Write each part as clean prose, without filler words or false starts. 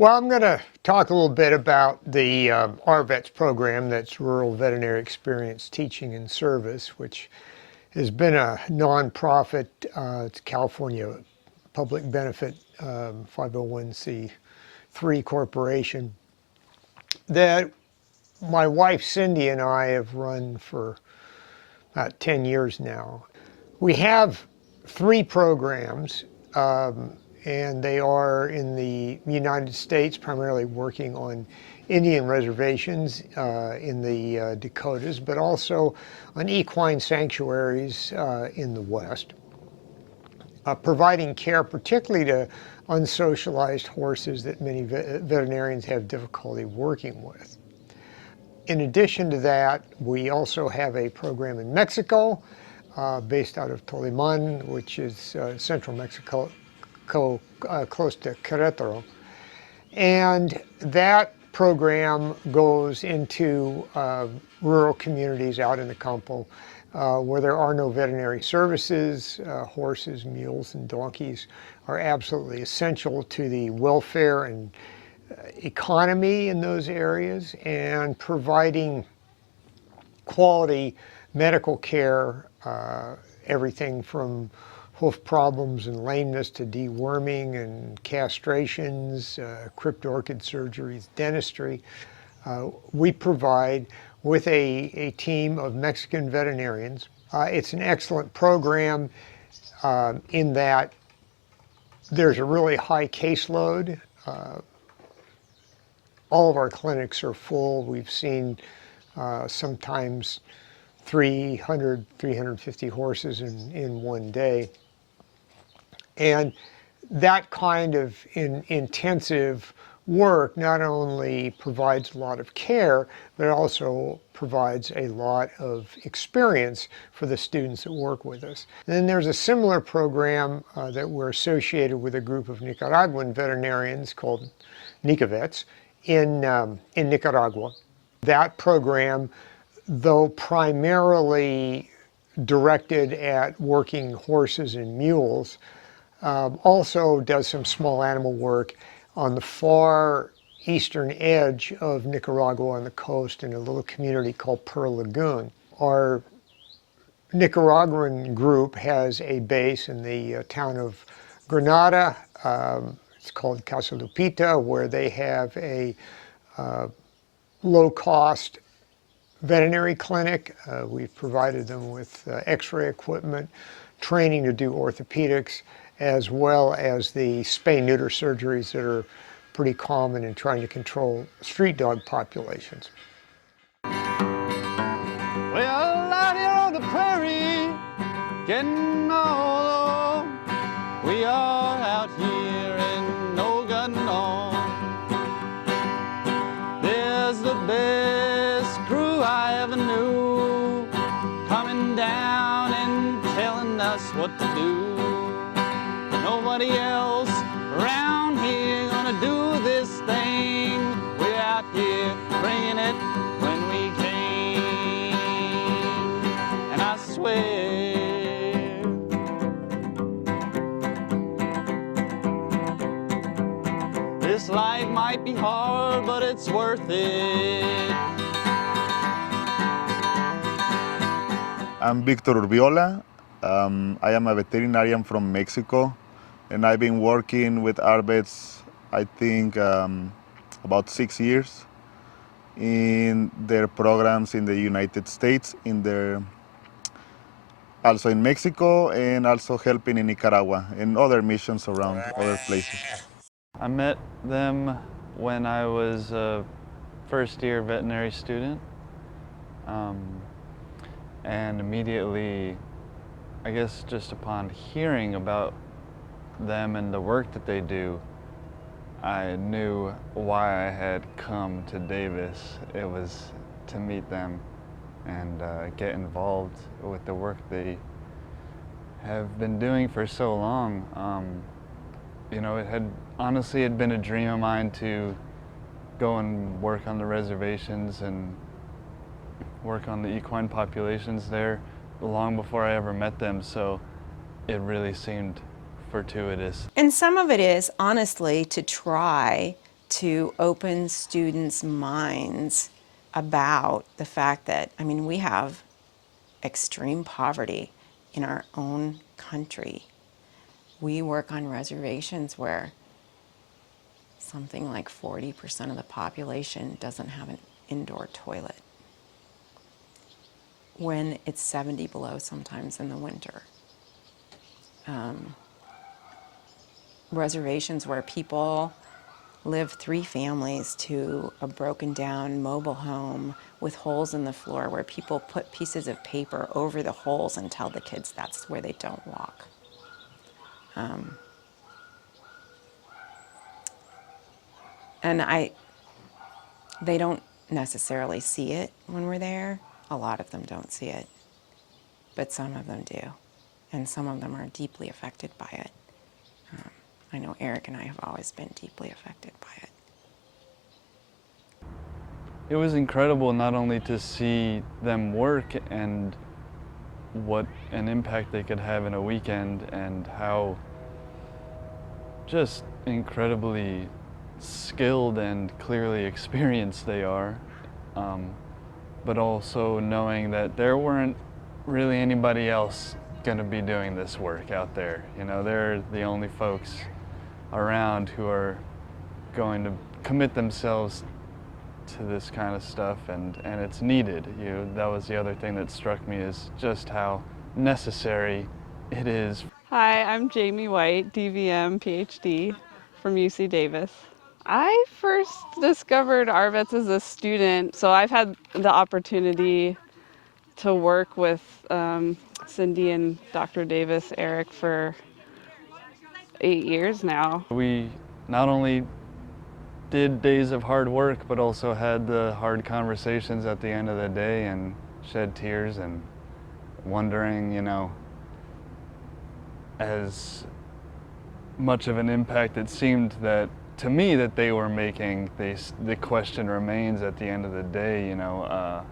Well, I'm going to talk a little bit about the RVETS program, that's Rural Veterinary Experience Teaching and Service, which has been a nonprofit, it's California public benefit 501c3 corporation that my wife Cindy and I have run for about 10 years now. We have 3 programs. And they are in the United States, primarily working on Indian reservations in the Dakotas, but also on equine sanctuaries in the West, providing care particularly to unsocialized horses that many veterinarians have difficulty working with. In addition to that, we also have a program in Mexico, based out of Toliman, which is central Mexico, close to Querétaro, and that program goes into rural communities out in the campo where there are no veterinary services. Horses, mules, and donkeys are absolutely essential to the welfare and economy in those areas, and providing quality medical care, everything from hoof problems and lameness to deworming and castrations, crypt orchid surgeries, dentistry. We provide with a team of Mexican veterinarians. It's an excellent program in that there's a really high caseload. All of our clinics are full. We've seen sometimes 300, 350 horses in one day. And that kind of intensive work not only provides a lot of care, but it also provides a lot of experience for the students that work with us. And then there's a similar program that we're associated with a group of Nicaraguan veterinarians called EQUUS in Nicaragua. That program, though primarily directed at working horses and mules, also does some small animal work on the far eastern edge of Nicaragua on the coast in a little community called Pearl Lagoon. Our Nicaraguan group has a base in the town of Granada. It's called Casa Lupita, where they have a low-cost veterinary clinic. We've provided them with x-ray equipment, training to do orthopedics, as well as the spay-neuter surgeries that are pretty common in trying to control street dog populations. Well, out here on the prairie, getting old, we are out here in no gun on. There's the best crew I ever knew, coming down and telling us what to do. Nobody else around here gonna do this thing. We're out here bringing it when we came. And I swear, this life might be hard, but it's worth it. I'm Victor Urbiola. I am a veterinarian from Mexico, and I've been working with RVETS, I think, about 6 years in their programs in the United States, also in Mexico, and also helping in Nicaragua and other missions around other places. I met them when I was a first-year veterinary student, and immediately, I guess just upon hearing about them and the work that they do, I knew why I had come to Davis. It was to meet them and get involved with the work they have been doing for so long. You know, it had honestly been a dream of mine to go and work on the reservations and work on the equine populations there long before I ever met them, so it really seemed fortuitous. And some of it is, honestly, to try to open students' minds about the fact that, I mean, we have extreme poverty in our own country. We work on reservations where something like 40% of the population doesn't have an indoor toilet when it's 70 below sometimes in the winter. Reservations where people live 3 families to a broken down mobile home with holes in the floor where people put pieces of paper over the holes and tell the kids that's where they don't walk. And they don't necessarily see it when we're there. A lot of them don't see it, but some of them do. And some of them are deeply affected by it. I know Eric and I have always been deeply affected by it. It was incredible not only to see them work and what an impact they could have in a weekend and how just incredibly skilled and clearly experienced they are, but also knowing that there weren't really anybody else going to be doing this work out there. You know, they're the only folks around who are going to commit themselves to this kind of stuff, and it's needed. That was the other thing that struck me, is just how necessary it is. Hi, I'm Jamie White, DVM, PhD from UC Davis. I first discovered ARVETS as a student, so I've had the opportunity to work with Cindy and Dr. Davis, Eric, for 8 years now. We not only did days of hard work, but also had the hard conversations at the end of the day and shed tears and wondering, you know, as much of an impact it seemed that to me that they were making, the question remains at the end of the day, you know,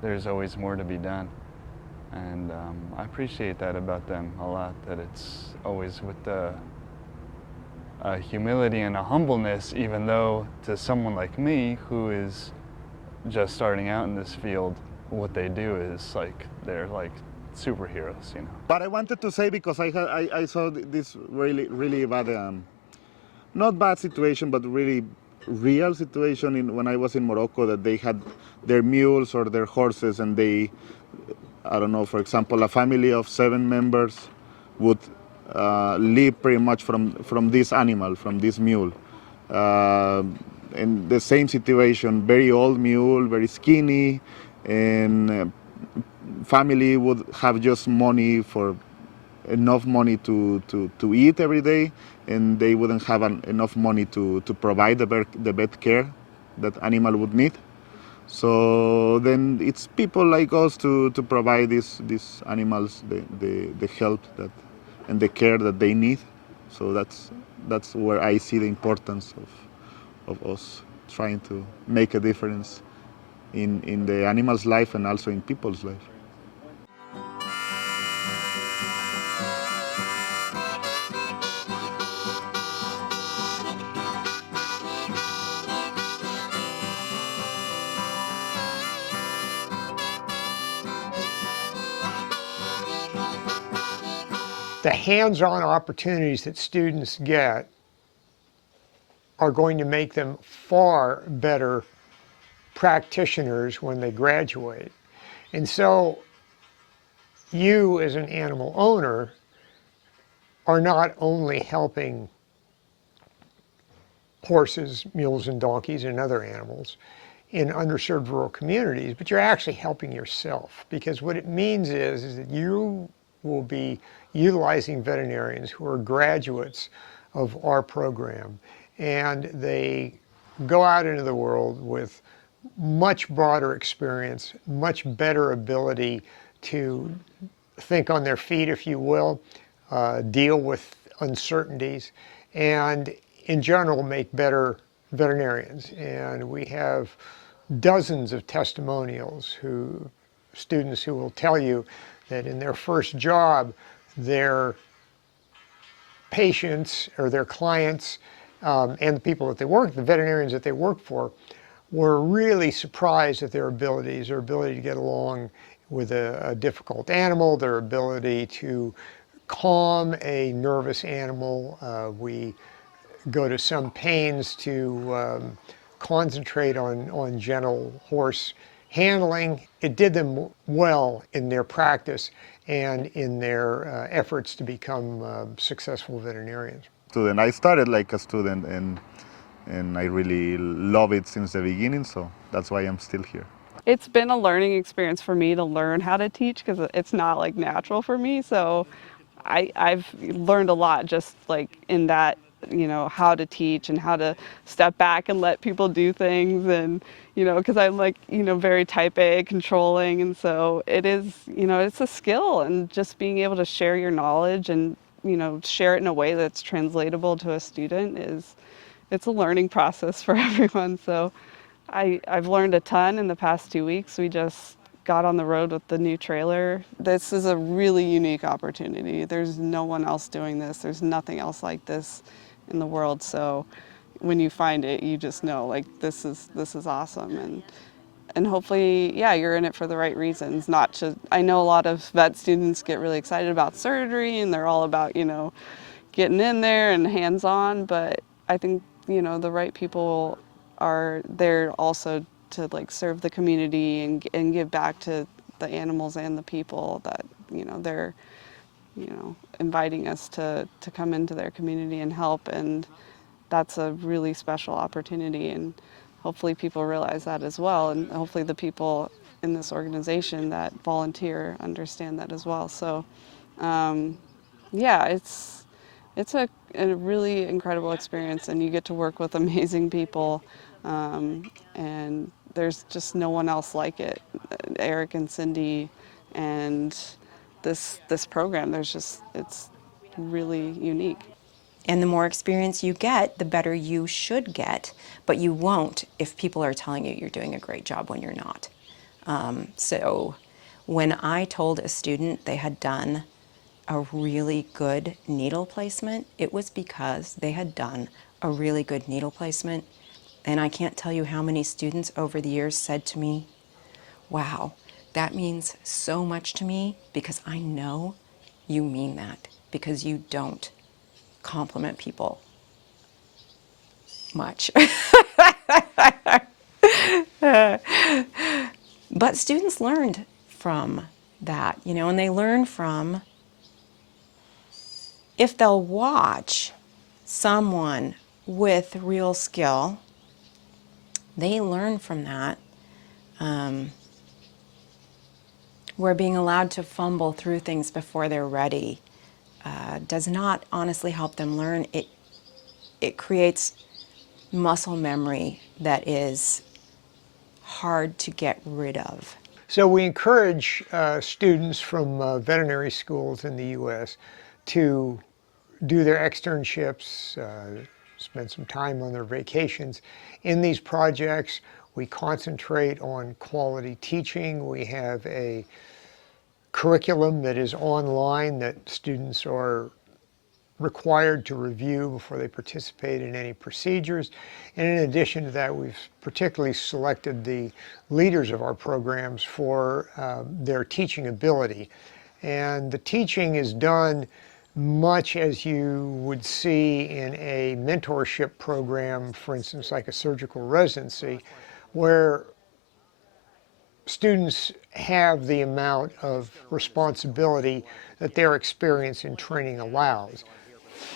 there's always more to be done. And I appreciate that about them a lot, that it's always with the humility and a humbleness, even though to someone like me who is just starting out in this field, what they do is like, they're like superheroes, you know. But I wanted to say, because I saw this really bad, not bad situation, but really real situation when I was in Morocco, that they had their mules or their horses, and they, I don't know, for example, a family of 7 members would live pretty much from this animal, from this mule. And the same situation, very old mule, very skinny, and family would have just money, for enough money to eat every day, and they wouldn't have enough money to provide the vet care that animal would need. So then it's people like us to provide these animals the help that and the care that they need. So that's where I see the importance of us trying to make a difference in the animal's life and also in people's life. The hands-on opportunities that students get are going to make them far better practitioners when they graduate. And so you, as an animal owner, are not only helping horses, mules, and donkeys and other animals in underserved rural communities, but you're actually helping yourself, because what it means is that you will be utilizing veterinarians who are graduates of our program, and they go out into the world with much broader experience, much better ability to think on their feet, if you will, deal with uncertainties, and in general make better veterinarians. And we have dozens of testimonials, students who will tell you that in their first job, their patients or their clients and the people that they work, the veterinarians that they work for, were really surprised at their abilities, their ability to get along with a difficult animal, their ability to calm a nervous animal. We go to some pains to concentrate on gentle horse handling. It did them well in their practice and in their efforts to become successful veterinarians. Student. I started like a student, and I really love it since the beginning, so that's why I'm still here. It's been a learning experience for me to learn how to teach because it's not like natural for me. So I've learned a lot just like in that, how to teach and how to step back and let people do things. And, because I'm like, very type A controlling. And so it is, it's a skill, and just being able to share your knowledge and, share it in a way that's translatable to a student it's a learning process for everyone. So I've learned a ton in the past 2 weeks. We just got on the road with the new trailer. This is a really unique opportunity. There's no one else doing this. There's nothing else like this in the world. So when you find it, you just know like this is awesome. And hopefully, yeah, you're in it for the right reasons. Not just, I know a lot of vet students get really excited about surgery and they're all about, getting in there and hands-on, but I think, the right people are there also to like serve the community and give back to the animals and the people that, they're, inviting us to come into their community and help. And that's a really special opportunity. And hopefully people realize that as well. And hopefully the people in this organization that volunteer understand that as well. So, yeah, it's a really incredible experience, and you get to work with amazing people, and there's just no one else like it. Eric and Cindy and this program, it's really unique. And the more experience you get, the better you should get, but you won't if people are telling you you're doing a great job when you're not. So when I told a student they had done a really good needle placement, it was because they had done a really good needle placement. And I can't tell you how many students over the years said to me, wow, that means so much to me because I know you mean that, because you don't compliment people much. But students learned from that, and they learn from, if they'll watch someone with real skill, they learn from that. Where being allowed to fumble through things before they're ready does not honestly help them learn. It creates muscle memory that is hard to get rid of. So we encourage students from veterinary schools in the U.S. to do their externships, spend some time on their vacations in these projects. We concentrate on quality teaching. We have a curriculum that is online that students are required to review before they participate in any procedures. And in addition to that, we've particularly selected the leaders of our programs for their teaching ability. And the teaching is done much as you would see in a mentorship program, for instance, like a surgical residency, where students have the amount of responsibility that their experience in training allows.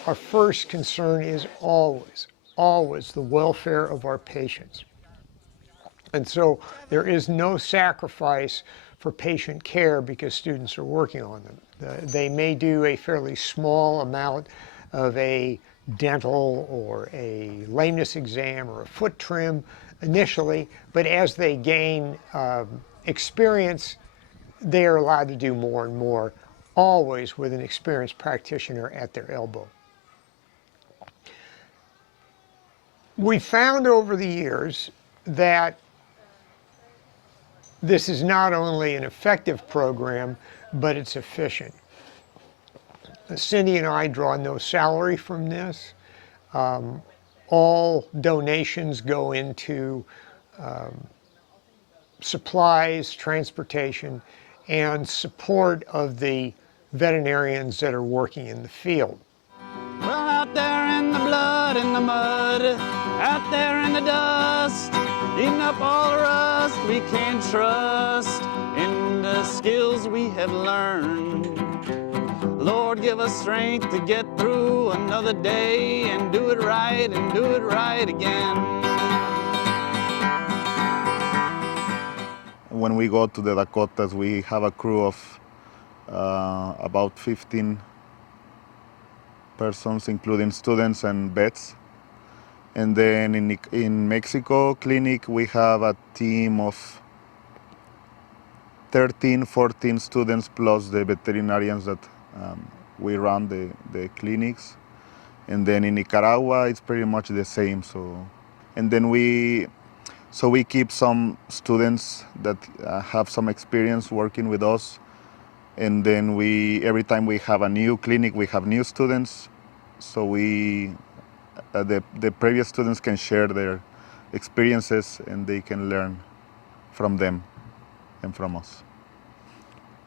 Our first concern is always the welfare of our patients. And so there is no sacrifice for patient care because students are working on them. They may do a fairly small amount of a dental or a lameness exam or a foot trim initially, but as they gain experience, they are allowed to do more and more, always with an experienced practitioner at their elbow. We found over the years that this is not only an effective program, but it's efficient. Cindy and I draw no salary from this. all donations go into supplies, transportation, and support of the veterinarians that are working in the field. Well, out there in the blood, in the mud, out there in the dust, eating up all the rust we can't trust in the skills we have learned. Lord, give us strength to get through another day and do it right again. When we go to the Dakotas, we have a crew of about 15 persons, including students and vets. And then in Mexico clinic, we have a team of 13, 14 students plus the veterinarians that we run the clinics. And then in Nicaragua, it's pretty much the same. And then we keep some students that have some experience working with us. And then every time we have a new clinic, we have new students. So the previous students can share their experiences and they can learn from them and from us.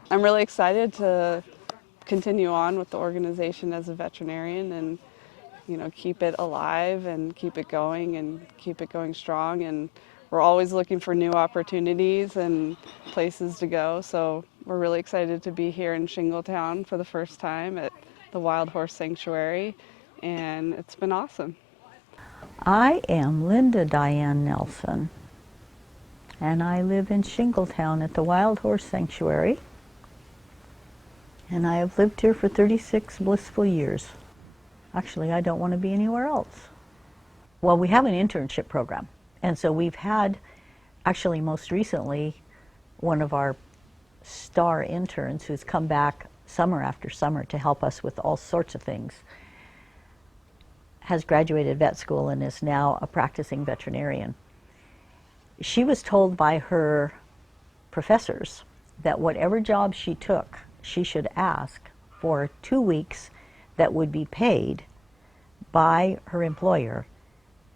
I'm really excited to continue on with the organization as a veterinarian and keep it alive and keep it going strong. And we're always looking for new opportunities and places to go. So we're really excited to be here in Shingletown for the first time at the Wild Horse Sanctuary, and it's been awesome. I am Linda Diane Nelson, and I live in Shingletown at the Wild Horse Sanctuary, and I have lived here for 36 blissful years. Actually, I don't want to be anywhere else. Well, we have an internship program, and so we've had, actually most recently, one of our star interns who's come back summer after summer to help us with all sorts of things, has graduated vet school and is now a practicing veterinarian. She was told by her professors that whatever job she took, she should ask for 2 weeks that would be paid by her employer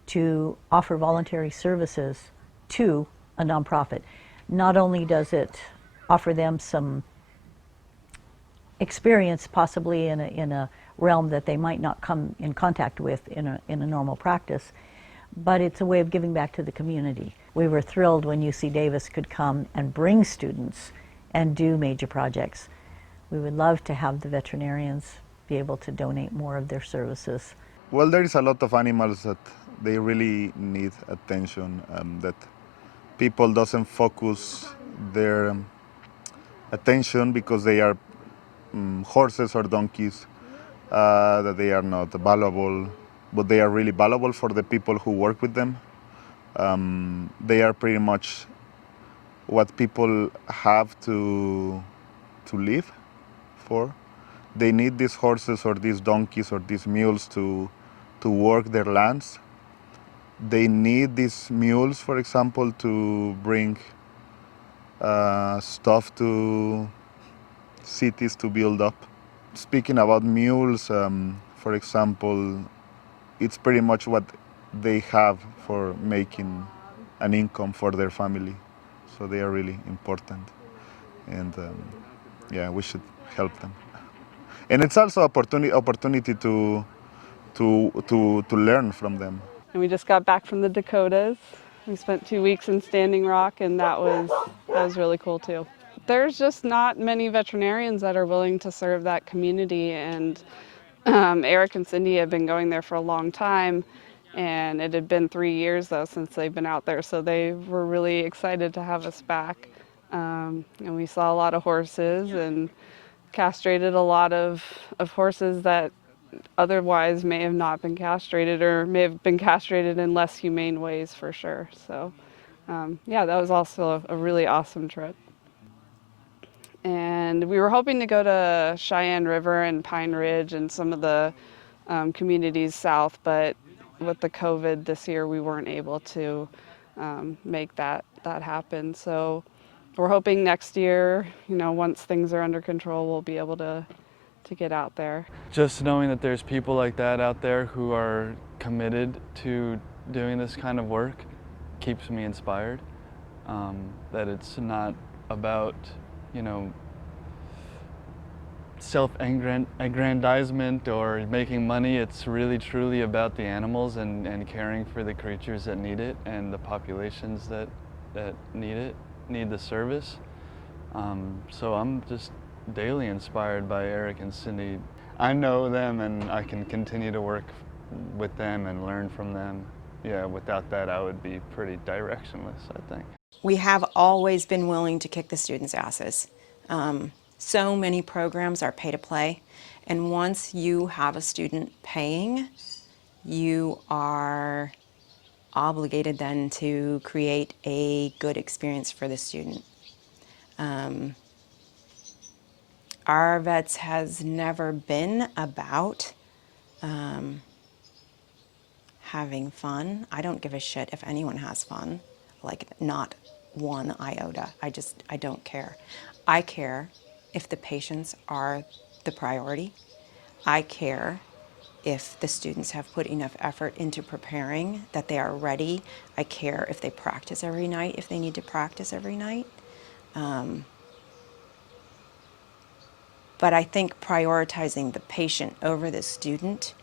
to offer voluntary services to a nonprofit. Not only does it offer them some experience possibly in a realm that they might not come in contact with in a normal practice, but it's a way of giving back to the community. We were thrilled when UC Davis could come and bring students and do major projects. We would love to have the veterinarians be able to donate more of their services. Well, there is a lot of animals that they really need attention, that people doesn't focus their attention because they are horses or donkeys, that they are not valuable, but they are really valuable for the people who work with them. They are pretty much what people have to live for. They need these horses or these donkeys or these mules to work their lands. They need these mules, for example, to bring stuff to cities to build up. Speaking about mules, for example, it's pretty much what they have for making an income for their family. So they are really important. And yeah, we should help them. And it's also opportunity to learn from them. And we just got back from the Dakotas. We spent 2 weeks in Standing Rock, and that was really cool too. There's just not many veterinarians that are willing to serve that community, and Eric and Cindy have been going there for a long time, and it had been 3 years though since they've been out there, so they were really excited to have us back. And we saw a lot of horses and castrated a lot of horses that otherwise may have not been castrated, or may have been castrated in less humane ways for sure. So yeah, that was also a really awesome trip. And we were hoping to go to Cheyenne River and Pine Ridge and some of the communities south, but with the COVID this year, we weren't able to make that happen. So we're hoping next year, once things are under control, we'll be able to get out there. Just knowing that there's people like that out there who are committed to doing this kind of work keeps me inspired. That it's not about, you know, self-aggrandizement or making money. It's really truly about the animals and caring for the creatures that need it and the populations that need the service. So I'm just daily inspired by Eric and Cindy. I know them and I can continue to work with them and learn from them. Yeah, without that I would be pretty directionless, I think. We have always been willing to kick the students' asses. So many programs are pay to play, and once you have a student paying, you are obligated then to create a good experience for the student. Our vets has never been about having fun. I don't give a shit if anyone has fun, like not one iota. I don't care. I care if the patients are the priority. I care if the students have put enough effort into preparing, that they are ready. I care if they practice every night, if they need to practice every night. But I think prioritizing the patient over the student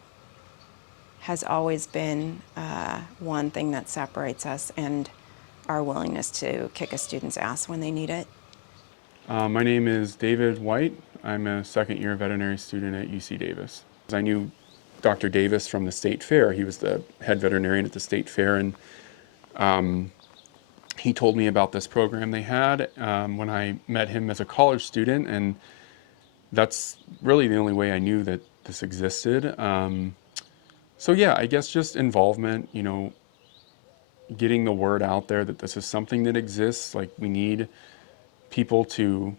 has always been one thing that separates us, and our willingness to kick a student's ass when they need it. My name is David White. I'm a second-year veterinary student at UC Davis. I knew Dr. Davis from the state fair. He was the head veterinarian at the state fair, and he told me about this program they had when I met him as a college student, and that's really the only way I knew that this existed. So yeah, I guess just involvement, you know, getting the word out there that this is something that exists. Like, we need people to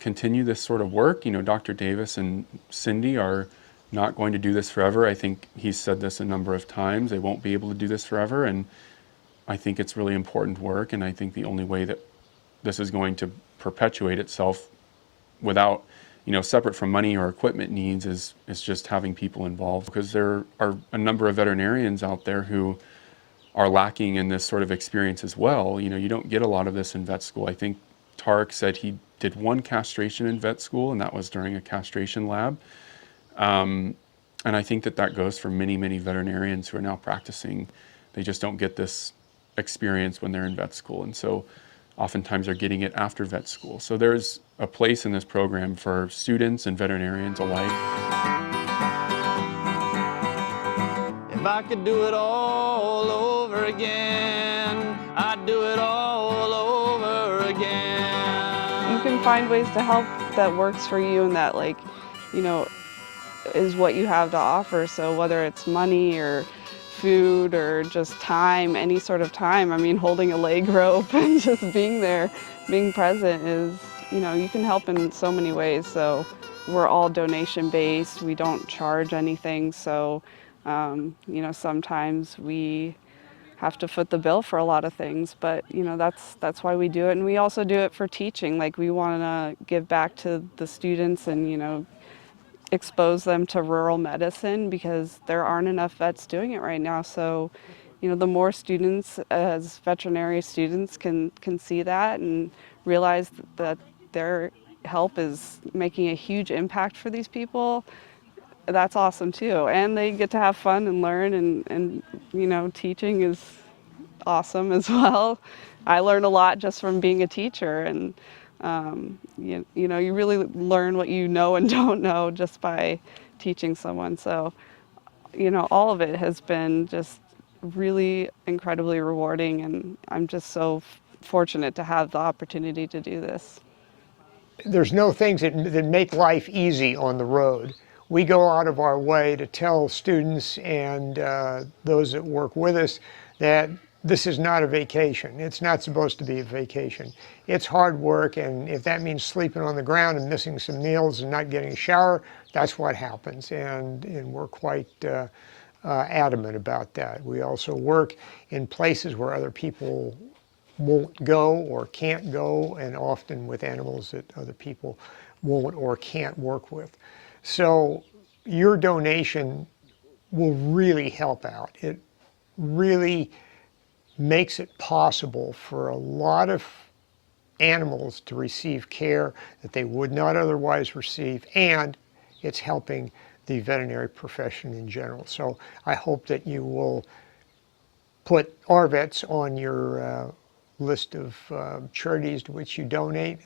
continue this sort of work. You know, Dr. Davis and Cindy are not going to do this forever. I think he's said this a number of times. They won't be able to do this forever, and I think it's really important work, and I think the only way that this is going to perpetuate itself without, you know, separate from money or equipment needs is just having people involved, because there are a number of veterinarians out there who are lacking in this sort of experience as well. You know, you don't get a lot of this in vet school. I think Tarek said he did one castration in vet school, and that was during a castration lab. And I think that that goes for many, many veterinarians who are now practicing. They just don't get this experience when they're in vet school. And so oftentimes they're getting it after vet school. So there's a place in this program for students and veterinarians alike. If I could do it all over again, I'd do it all over again. You can find ways to help that works for you and that, like, you know, is what you have to offer. So whether it's money or food or just time, any sort of time. I mean, holding a leg rope and just being there, being present is, you know, you can help in so many ways. So we're all donation based. We don't charge anything. So, you know, sometimes we have to foot the bill for a lot of things, but you know, that's why we do it. And we also do it for teaching. Like, we want to give back to the students and, you know, expose them to rural medicine, because there aren't enough vets doing it right now. So, you know, the more students as veterinary students can see that and realize that their help is making a huge impact for these people, that's awesome too. And they get to have fun and learn, and you know, teaching is awesome as well. I learned a lot just from being a teacher, and you know, you really learn what you know and don't know just by teaching someone. So, you know, all of it has been just really incredibly rewarding, and I'm just so fortunate to have the opportunity to do this. There's no things that make life easy on the road. We go out of our way to tell students and those that work with us that this is not a vacation. It's not supposed to be a vacation. It's hard work, and if that means sleeping on the ground and missing some meals and not getting a shower, that's what happens, and we're quite adamant about that. We also work in places where other people won't go or can't go, and often with animals that other people won't or can't work with. So your donation will really help out. It really makes it possible for a lot of animals to receive care that they would not otherwise receive, and it's helping the veterinary profession in general. So I hope that you will put RVets on your list of charities to which you donate.